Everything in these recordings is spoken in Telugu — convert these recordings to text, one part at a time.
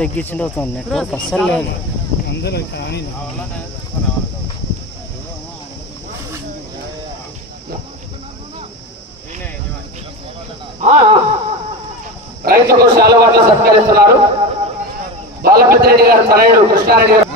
తగ్గించింది అవుతుంది. నెట్వర్క్ అస్సలు లేదు. కానీ రైతులకు శాలవాట్లు సత్కరిస్తున్నారు. బాలపతిరెడ్డి గారు తనయుడు కృష్ణారెడ్డి గారు.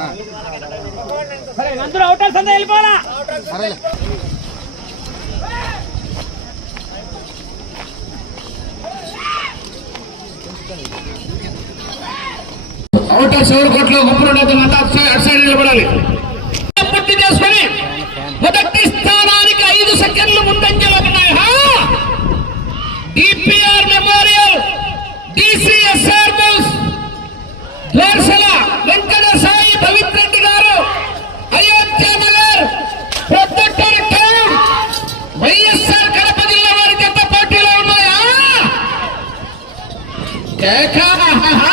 అవుటర్ చివరి కోట్లో ముప్పై రెండు అంతా అటు సైడ్ నిలబడాలి. పూర్తి చేసుకుని మొదటి స్థానానికి ఐదు సెకండ్లు ముందంజలో ఉన్నాయి. డిపిఆర్ మెమోరియల్ డిసిఎస్ఆర్ బోస్ ద్వారసల వెంకట సాయి పవిత్ర రెడ్డి గారు అయోధ్య నగర్ ప్రొద్దుటూరు టౌన్ వైఎస్ఆర్ కడప జిల్లా వారి జత పోటీలో ఉన్నాయా. కేక ఆహాహా.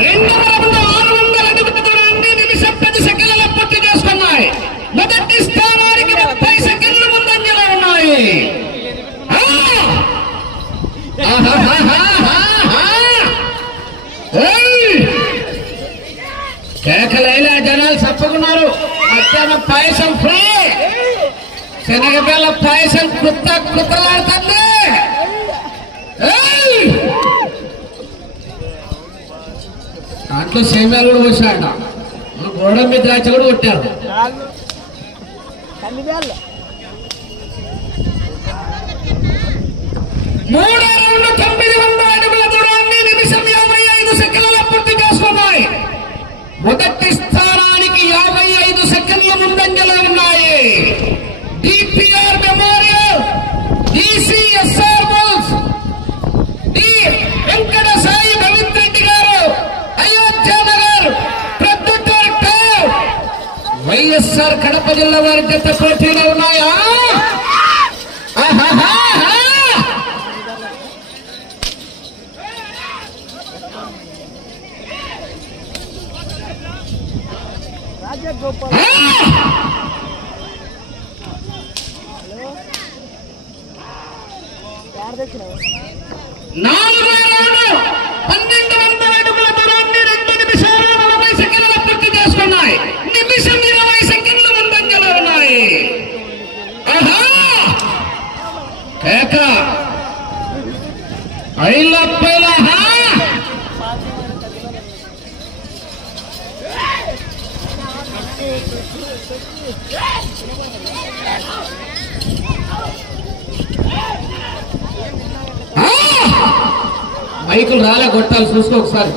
రెండవ రౌండ్ ఆరు వందల అడుగుల దూరాన్ని నిమిషం పది సెకండ్ల పూర్తి చేసుకున్నాయి మొదటి స్థానానికి ముప్పై సెకండ్లు ముందంజలో ఉన్నాయి ఆ! ఆహాహాహాహా! ఏయ్! కేకలైలా జనాలు చెప్పుకున్నారు మధ్యాహ్నం పాయసం ఫ్రీ శనగపిల్ల పాయసం కుత్త దాంట్లో సేమ్యాలు కూడా పోసాడ గోడ మీద ద్రాక్ష కూడా కొట్టారు. మూడో రౌండ్ తొమ్మిది వందల అడుగుల దూరాన్ని నిమిషం యాభై ఐదు సెకండ్ల పూర్తి చేసుకున్నాయి మొదటి స్థానానికి యాభై ఐదు సెకండ్ల ముందంజలో ఉన్నాయి DPR memorial DCSR bulls D Venkata Sai Pavitra Reddy గారు అయోధ్య నగర్ ప్రొద్దుటూరు టౌన్ వైఎస్ఆర్ కడప జిల్లా వారి జత పోటీలో ఉన్నాయా ఆహాహాహా! నాలుగో రౌండ్ పన్నెండు వందల అడుగుల దూరాన్ని రెండు నిమిషాలు నలభై సెకండ్ల పూర్తి చేసుకున్నాయి నిమిషం ఇరవై సెకండ్లు ముందంజలో ఉన్నాయి ఆహా! కేక ఐలప్పైల హా! ఆ! రాలే కొట్టాలి చూసుకో ఒకసారి.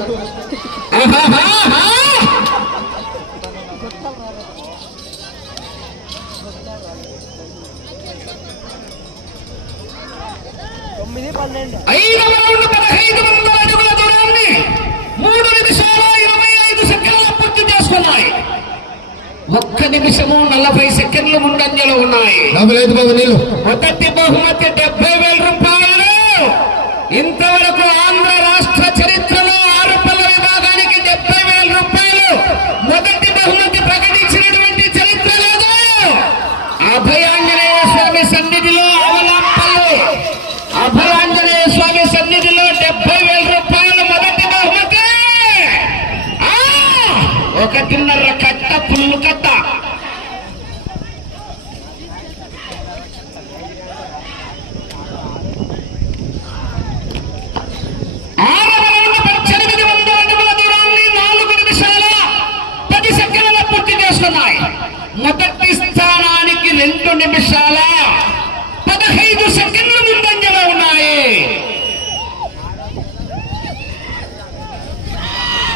ఆహాహాహా! ఐదవ రౌండ్ పదహైదు వందల అడుగుల దూరాన్ని మూడు నిమిషాల ఇరవై ఐదు సెకండ్ల పూర్తి చేసుకున్నాయి ఒక్క నిమిషము నలభై సెకండ్లు ముందంజలో ఉన్నాయి మొదటి బహుమతి డెబ్బై వేల రూపాయలు ఇంతవరకు ఆంధ్ర రాష్ట్ర చరిత్రలో ఆరు పల్ల విభాగానికి డెబ్బై వేల రూపాయలు మొదటి బహుమతి ప్రకటించినటువంటి చరిత్ర లేదు అభయాంజనేయ స్వామి సన్నిధిలో అవలాంపల్లి అభయాంజనేయ స్వామి సన్నిధిలో డెబ్బై వేల రూపాయలు మొదటి బహుమతి ఆ! ఒకటిన్నర కట్ట పుల్లు కట్ట ఆరవ రౌండ్ పద్దెనిమిది వందల అడుగుల దూరాన్ని నాలుగు నిమిషాల పది సెకండ్ల పూర్తి చేసుకున్నాయి మొదటి స్థానానికి రెండు నిమిషాల పదహైదు సెకండ్లు ముందంజలో ఉన్నాయి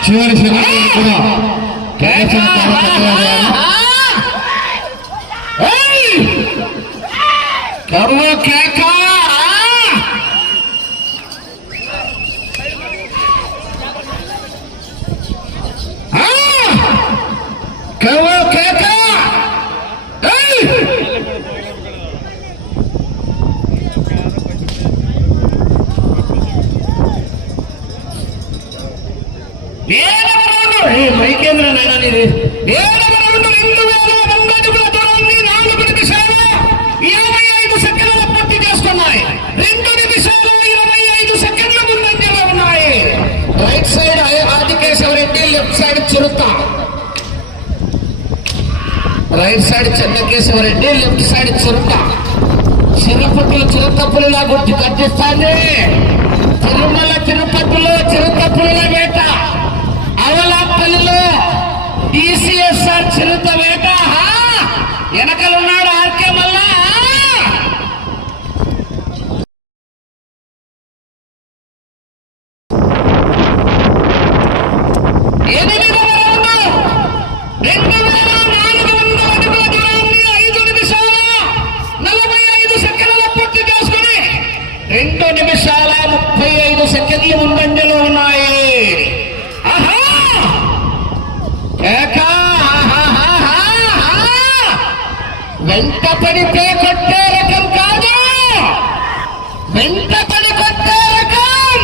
చివరి సెకండ్ కూడా ప్రదర్శన కార్యక్రమాలు ఏయ్! కర్మ కేక ఆ! Right side Chennakesava Reddy left side చిరుత. చిరుపతిలో చిరుతపులిలా గుర్తు కట్టిస్తాంది తిరుమల తిరుపతిలో చిరుతపులుల వేట. అవలాపల్లిలో డిసిఎస్ఆర్ చిరుత వేట. వెనకలున్నాడు ఆర్కే మల్లా ఎనిమిదవ రౌండ్ రెండు వేల నాలుగు వందల అడుగుల దూరాన్ని ఐదు నిమిషాల నలభై ఐదు సెకండ్ల పూర్తి చేసుకుని రెండు నిమిషాల ముప్పై ఐదు సెకండ్లు ముందంజలో ఉన్నాయి ఆహా! కేక! ఆహాహాహాహా! వెంట పడితే కొట్టే రకం కాదు. వెంట పడి కొట్టే రకం.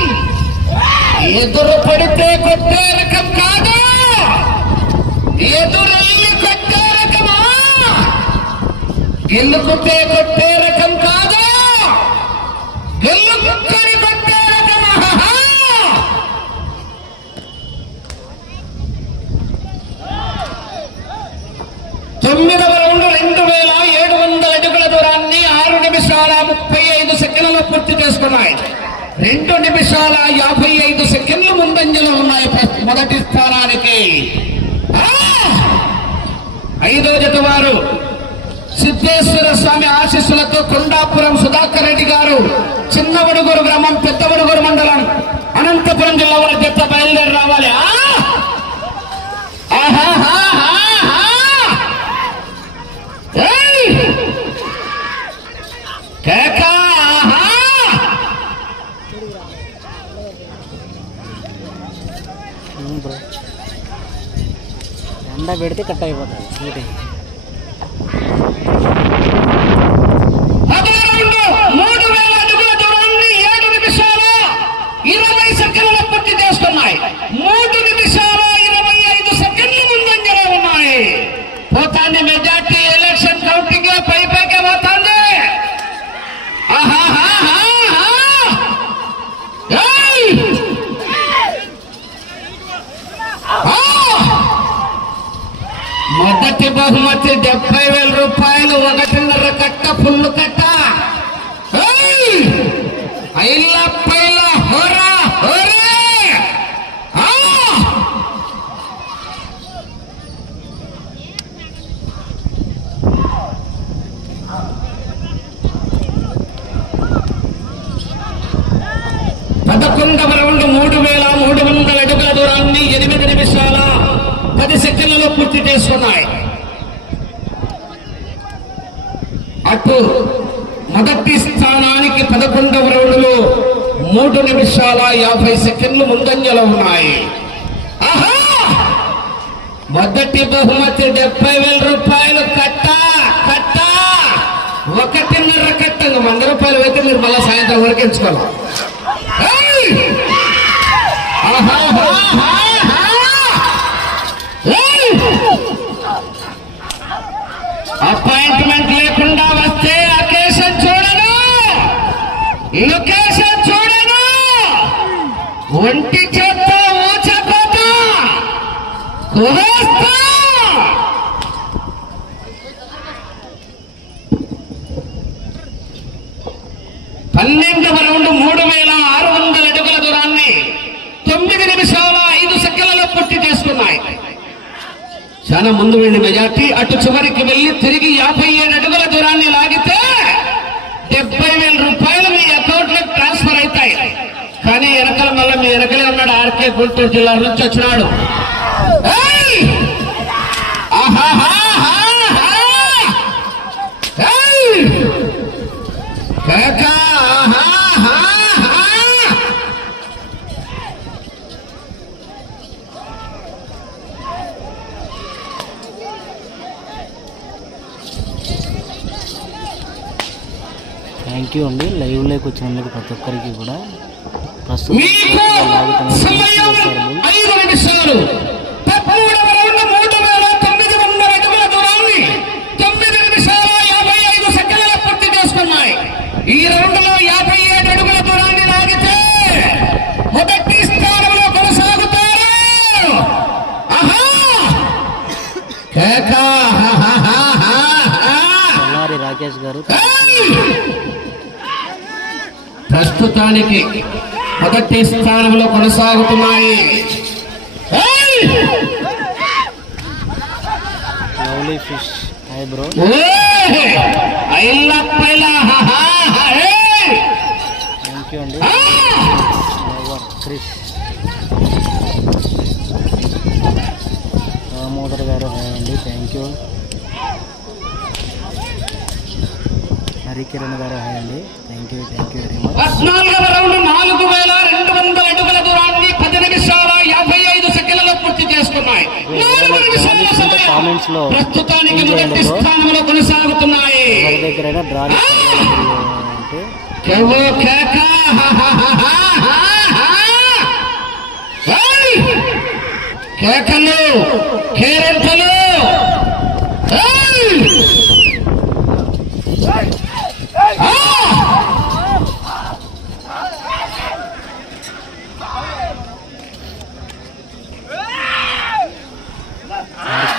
ఎదురు పడితే కొట్టే రకం కాదు. ఎదురు కొట్టే రకమా? గెలుకుతే కొట్టే రకం కాదు గెలుకుని కొట్టే రకమా తొమ్మిదవ రౌండ్ రెండు వేల ఏడు వందల అడుగుల దూరాన్ని ఆరు నిమిషాల ముప్పై ఐదు సెకండ్లలో పూర్తి చేసుకున్నాయి రెండు నిమిషాల యాభై ఐదు సెకండ్లు ముందంజలో ఉన్నాయి ఫస్ట్ మొదటి స్థానానికి ఆ! ఐదో వారు సిద్ధేశ్వర స్వామి ఆశీస్సులతో కొండాపురం సుధాకర్ రెడ్డి గారు చిన్నవడుగురు గ్రామం పెద్దవడుగురు మండలం అనంతపురం జిల్లా వారి జత బయలుదేరి రావాలి. పెడితే కట్ అయిపోతుంది సీటింగ్ పదో రౌండ్ మూడు వేల అడుగుల దూరాన్ని ఏడు నిమిషాల ఇరవై సెకండ్ల పూర్తి చేస్తున్నాయి మూడు నిమిషాల ఇరవై ఐదు సెకండ్లు ముందంజలో ఉన్నాయి పోతాంది మెజార్టీ ఎలక్షన్ కౌంటింగ్లో పై పైకే పోతాంది ఆహాహాహాహా! ఏయ్! ఆ! మొదటి బహుమతి డెబ్బై వేల రూపాయలు ఒకటిన్నర కట్ట ఫుల్ కట్ట ఏయ్! ఐల పైల హోరా హోరే ఆ! పదకొండవ రౌండ్ మూడు వేల మూడు వందల అడుగుల దూరాన్ని ఎనిమిది నిమిషాల పది సెకండ్లలో పూర్తి చేసుకున్నాయి అటు మొదటి స్థానానికి పదకొండవ రౌండ్లో మూడు నిమిషాల యాభై సెకండ్లు ముందంజలో ఉన్నాయి. ఆహా! మొదటి బహుమతి డెబ్బై వేల రూపాయలు కట్ట కట్ట. ఒకటిన్నర కట్ట ఇంకా వంద రూపాయలు అయితే మీరు మళ్ళీ సాయంత్రం వరకు ఎంచుకోవాలి. అపాయింట్మెంట్ లేకుండా వస్తే అకేషన్ చూడను లొకేషన్ ఒంటి చేత ఊచకోత కువేస్తా పన్నెండవ రౌండ్ మూడు వేల ఆరు వందల అడుగుల దూరాన్ని తొమ్మిది నిమిషాల ఐదు సెకండ్లలో పూర్తి చేసుకున్నాయి. చాలా ముందు వెళ్ళి మెజార్టీ అటు చివరికి వెళ్ళి తిరిగి యాభై ఏడు అడుగుల దూరాన్ని లాగితే డెబ్బై వేల రూపాయలు మీ అకౌంట్లో ట్రాన్స్ఫర్ అవుతాయి కానీ వెనకల మళ్ళీ మీ వెనకలే ఉన్నాడు గుంటూరు జిల్లా నుంచి వచ్చినాడు. థ్యాంక్ యూ అండి. లైవ్లోకి వచ్చినందుకు ప్రతి ఒక్కరికి కూడా ఈ రౌండ్లో యాభై ఏడు అడుగుల దూరాన్ని లాగితే మొదటి స్థానంలో కొనసాగుతారు! వెంకటేష్ గారు ప్రస్తుతానికి మొదటి స్థానంలో కొనసాగుతున్నాయి! లవ్లీ ఫిష్ హాయ్ బ్రో ఓయ్! ఐలా పైలా, హా, హా, హా, ఏయ్! థ్యాంక్ యూ అండి. క్రిష్ గారు హాయ్ అండి. థ్యాంక్ యూ హరికిరణ్ గారు హాయ్ అండి thank you thank you very much పద్నాలుగవ రౌండ్ నాలుగు వేల రెండు వందల అడుగుల దూరాన్ని పది నిమిషాల యాభై ఐదు సెకండ్లలో పూర్తి చేసుకున్నాయి. నాలుగు నిమిషాల సమయం కామెంట్స్లో ప్రస్తుతానికి మొదటి స్థానంలో కొనసాగుతున్నాయి. దగ్గరైనా డ్రా! కేకలు కేరింతలు!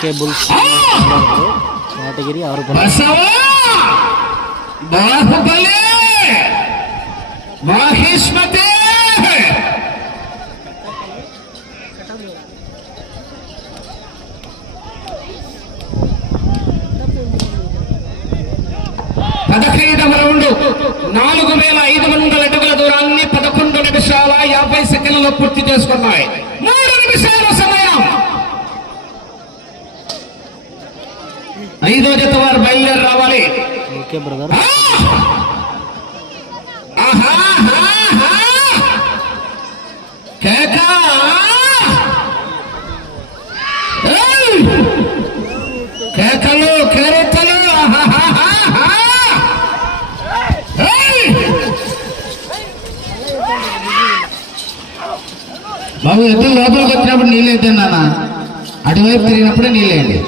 ఆర్కే బుల్స్ కేటగిరి ఆరు పదహైదవ రౌండ్. నాలుగు వేల ఐదు వందల అడుగుల దూరాన్ని పదకొండు నిమిషాల యాభై సెకండ్లలో పూర్తి చేసుకున్నాయి మూడు నిమిషాల సమయం ఐదో జత వారు బయలుదేరి రావాలి. Okay brother! కేకలు కేరతలు! బాబు ఎద్దులు లోపలికి వచ్చినప్పుడు నీళ్ళు అయితే నాన్న. అటువైపు తిరిగినప్పుడే నీళ్ళేయండి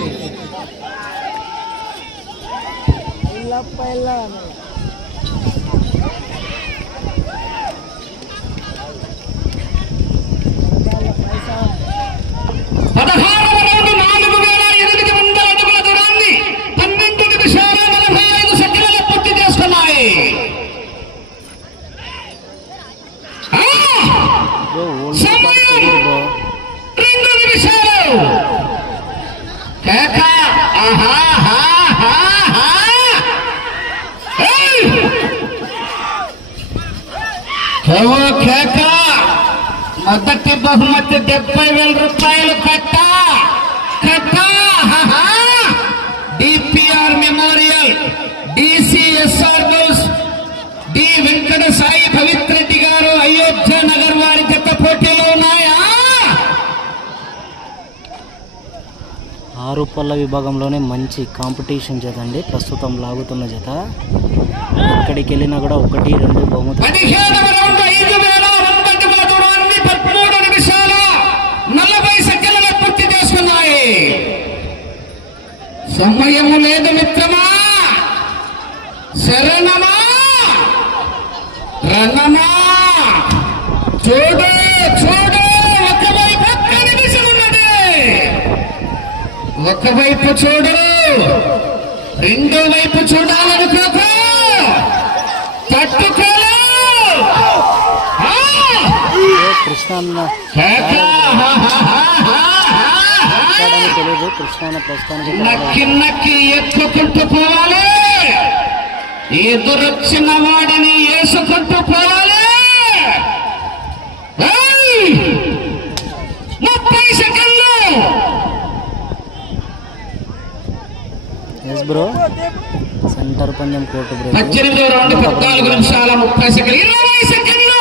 పదహారవ రౌండ్ నాలుగు వేల ఎనిమిది వందల అడుగుల దూరాన్ని పన్నెండు నిమిషాల నలభై ఐదు సెకండ్లలో పూర్తి చేసుకున్నాయి ఆ! బ్రో ఓల్డ్ తెలియదు బ్రో రెండు నిమిషాలు కేక ఆహాహాహాహా. ఏయ్! కేవో కేక మొదటి బహుమతి డెబ్బై వేల రూపాయలు కట్ట. కట్ట. DPR memorial DCSR news D Venkata Sai Pavitra Reddy గారు అయోధ్య నగర్ వారి జత పోటీలో ఉన్నాయా? ఆరు పళ్ళ విభాగంలోనే మంచి కాంపిటీషన్ జత అండి. ప్రస్తుతం లాగుతున్న జత. ఎక్కడికి వెళ్ళినా కూడా ఒకటి రెండు బహుమతి పదిహేడవ రౌండ్ ఐదు వేల వంద అడుగుల దూరాన్ని పదమూడు నిమిషాల నలభై సెకండ్ల పూర్తి చేసుకున్నాయి సమయము లేదు మిత్రమా. శరణమా. రణమా. చూడు చూడు ఒకవైపు ఉన్నది. ఒకవైపు చూడు. రెండో వైపు చూడాలనుకోకు! బ్రో కృష్ణ ఎక్కడని తెలియదు కృష్ణ ప్రస్తుతానికి. నక్కి ఎత్తుకుంటూ పోవాలి. ఎదురొచ్చిన వాడిని వేసుకుంటూ పోవాలి! ముప్పై సెకండ్లు. ఎస్ బ్రో సెంటర్ పందెం కోర్టు బ్రో పద్దెనిమిది రౌండ్ పద్నాలుగు నిమిషాల ముప్పై సెకండ్లు. ఇరవై సెకండ్లు.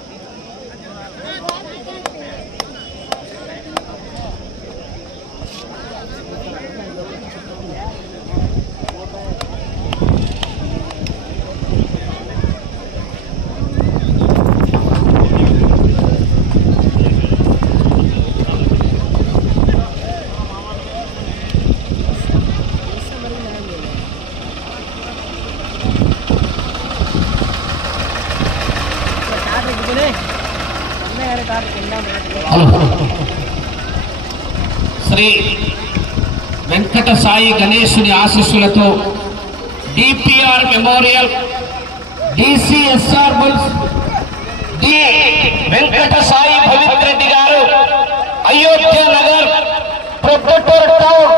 శ్రీ వెంకట సాయి గణేశుని ఆశీస్సులతో DPR memorial DCSR bulls D Venkata Sai Pavitra Reddy గారు అయోధ్య నగర్ ప్రొద్దుటూరు టౌన్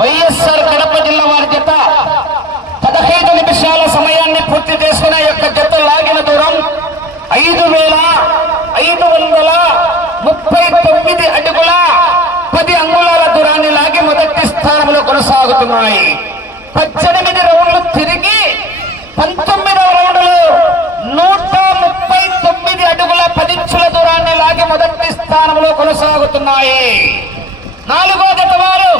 వైఎస్ఆర్ కడప జిల్లా వారి జత. పదహైదు నిమిషాల సమయాన్ని పూర్తి చేసుకున్న యొక్క జత లాగిన దూరం ఐదు వేల ఐదు వందల ముప్పై తొమ్మిది అడుగుల పది అంగుళాల దూరాన్ని లాగి మొదటి స్థానంలో కొనసాగుతున్నాయి. పద్దెనిమిది రౌండ్లు తిరిగి పంతొమ్మిదవ రౌండ్లు నూట ముప్పై తొమ్మిది అడుగుల పదించుల దూరాన్ని లాగి మొదటి స్థానంలో కొనసాగుతున్నాయి. నాలుగో గత వారు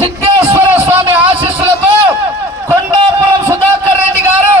సిద్ధేశ్వర స్వామి ఆశీస్సులతో కొండాపురం సుధాకర్ రెడ్డి గారు